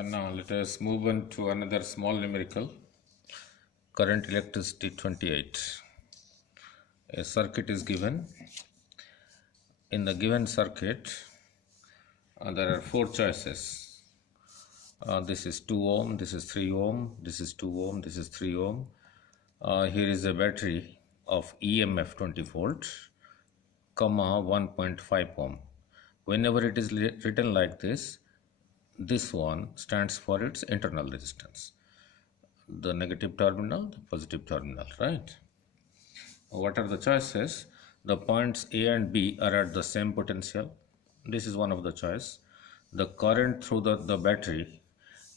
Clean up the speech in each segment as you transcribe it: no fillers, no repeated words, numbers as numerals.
Now let us move on to another small numerical. Current electricity 28. A circuit is given. In the given circuit, there are four choices. This is 2 ohm, this is 3 ohm, this is 2 ohm, this is 3 ohm. Here is a battery of EMF 20 volt, comma 1.5 ohm. Whenever it is written like this one stands for its internal resistance. The negative terminal, the positive terminal, right? What are the choices? The points A and B are at the same potential. This is one of the choice. The current through the battery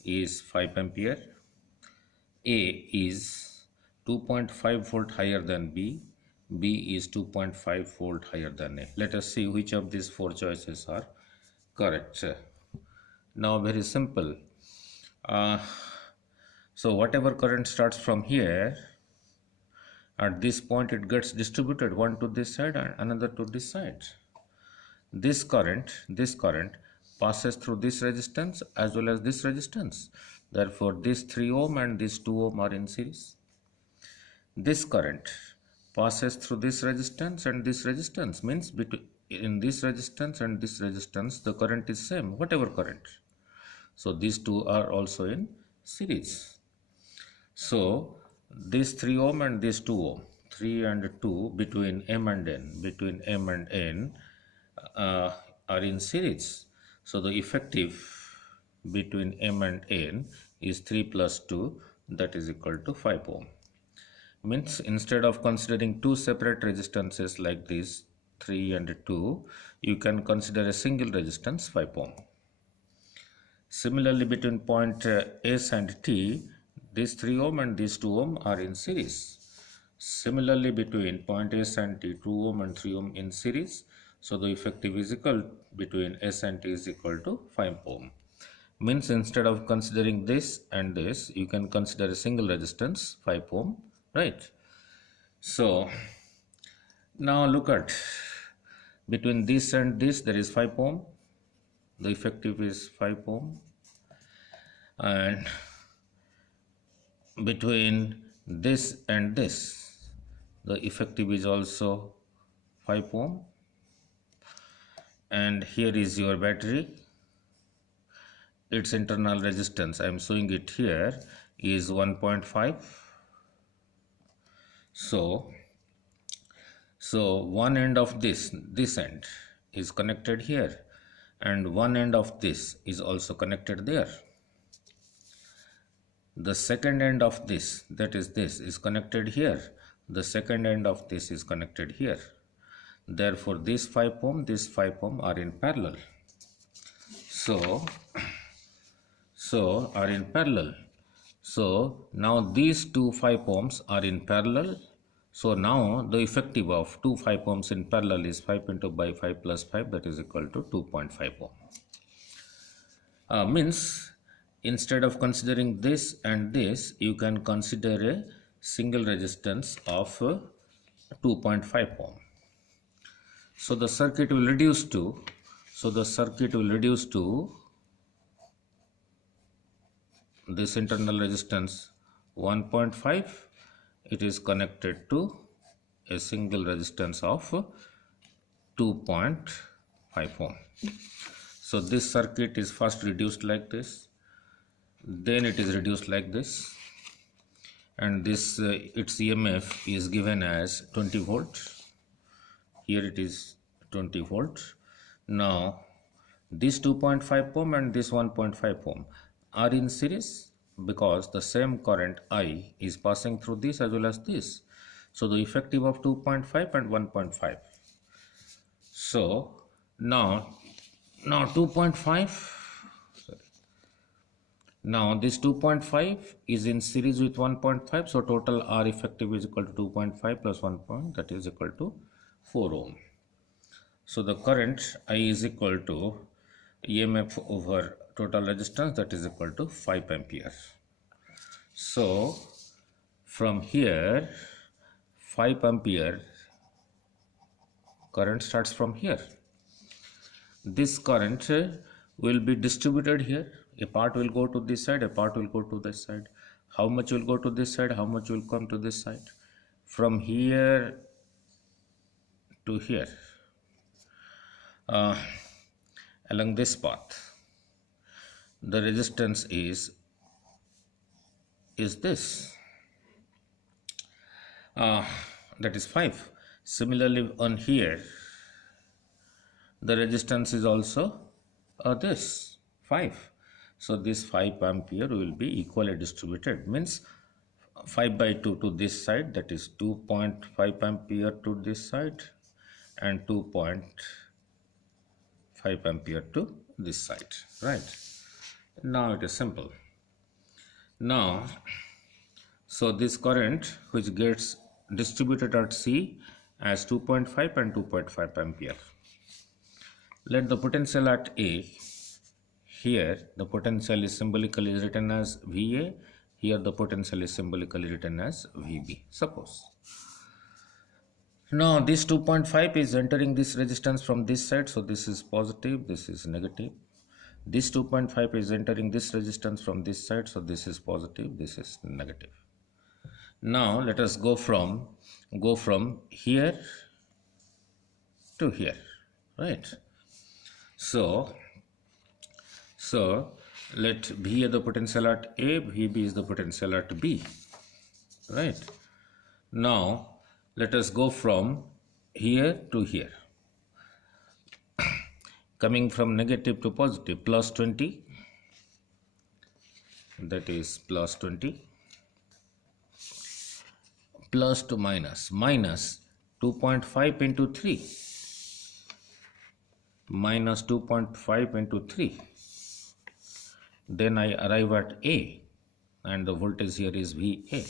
is 5 ampere. A is 2.5 volt higher than B. B is 2.5 volt higher than A. Let us see which of these four choices are correct. Now very simple. So whatever current starts from here, at this point it gets distributed, one to this side and another to this side. This current passes through this resistance as well as this resistance. Therefore this 3 ohm and this 2 ohm are in series. This current passes through this resistance and this resistance, means in this resistance and this resistance the current is same, whatever current. So these two are also in series. So this 3 ohm and this 2 ohm, 3 and 2 between M and N, are in series. So the effective between M and N is 3 plus 2, that is equal to 5 ohm. Means instead of considering two separate resistances like this, 3 and 2, you can consider a single resistance, 5 ohm. Similarly, between point S and T, this 3 ohm and this 2 ohm are in series. Similarly, between point S and T, 2 ohm and 3 ohm in series. So the effective is equal between S and T is equal to 5 ohm. Means instead of considering this and this, you can consider a single resistance, 5 ohm, right? So now look at, between this and this there is 5 ohm. The effective is 5 ohm. And between this and this, the effective is also 5 ohm. And here is your battery. Its internal resistance, I am showing it here, is 1.5. So one end of this end is connected here, and one end of this is also connected there. The second end of this, that is this, is connected here. The second end of this is connected here. Therefore this 5 ohm are in parallel. So are in parallel. So now these two 5 ohms are in parallel. So now the effective of two 5 ohms in parallel is 5 into by 5 plus 5, that is equal to 2.5 ohm. Means instead of considering this and this, you can consider a single resistance of 2.5 ohm. So the circuit will reduce to, this internal resistance 1.5, it is connected to a single resistance of 2.5 ohm. So this circuit is first reduced like this, then it is reduced like this, and this its EMF is given as 20 volt. Here it is 20 volt. Now this 2.5 ohm and this 1.5 ohm are in series because the same current I is passing through this as well as this. So the effective of 2.5 and 1.5. So now 2.5, now this 2.5 is in series with 1.5, so total R effective is equal to 2.5 plus 1 point, that is equal to 4 ohm. So the current I is equal to EMF over total resistance, that is equal to 5 ampere. So from here 5 ampere current starts from here. This current will be distributed here A part will go to this side, a part will go to this side. How much will go to this side, how much will come to this side? From here to here, along this path, the resistance is this, that is 5. Similarly, on here, the resistance is also this 5. So this 5 ampere will be equally distributed, means 5 by 2 to this side, that is 2.5 ampere to this side, and 2.5 ampere to this side, right? Now it is simple. Now, so this current which gets distributed at C as 2.5 and 2.5 ampere. Let the potential at A, here the potential is symbolically written as VA, here the potential is symbolically written as VB, suppose. Now this 2.5 is entering this resistance from this side, so this is positive, this is negative. This 2.5 is entering this resistance from this side, so this is positive, this is negative. Now let us go from here to here, right? So let VA the potential at A, VB is the potential at B, right? Now let us go from here to here, coming from negative to positive, plus 20, that is plus 20, plus to minus, minus 2.5 into 3, minus 2.5 into 3. Then I arrive at A, and the voltage here is VA,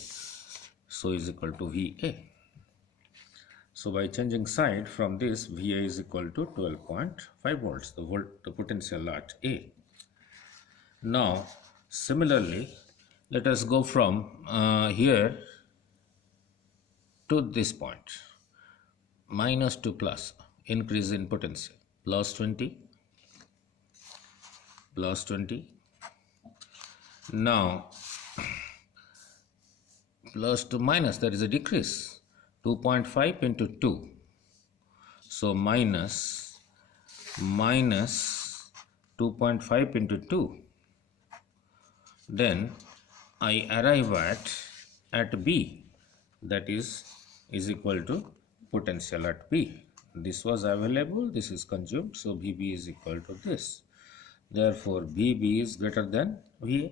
so is equal to VA. So by changing side from this, VA is equal to 12.5 volts, the potential at A. Now similarly, let us go from here to this point, minus to plus, increase in potential, plus 20, plus 20. Now plus to minus, there is a decrease, 2.5 into 2, so minus 2.5 into 2. Then I arrive at B, that is equal to potential at B. This was available, this is consumed, so VB is equal to this. Therefore VB is greater than VA.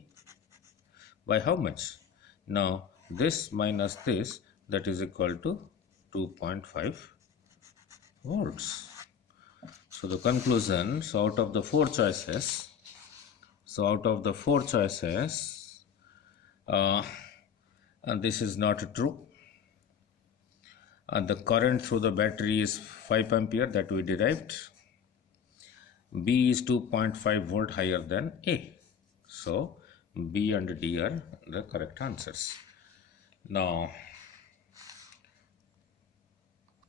By how much? Now this minus this, that is equal to 2.5 volts. So the conclusion, so out of the four choices, and this is not true. And the current through the battery is 5 ampere that we derived. B is 2.5 volt higher than A. So B and D are the correct answers. Now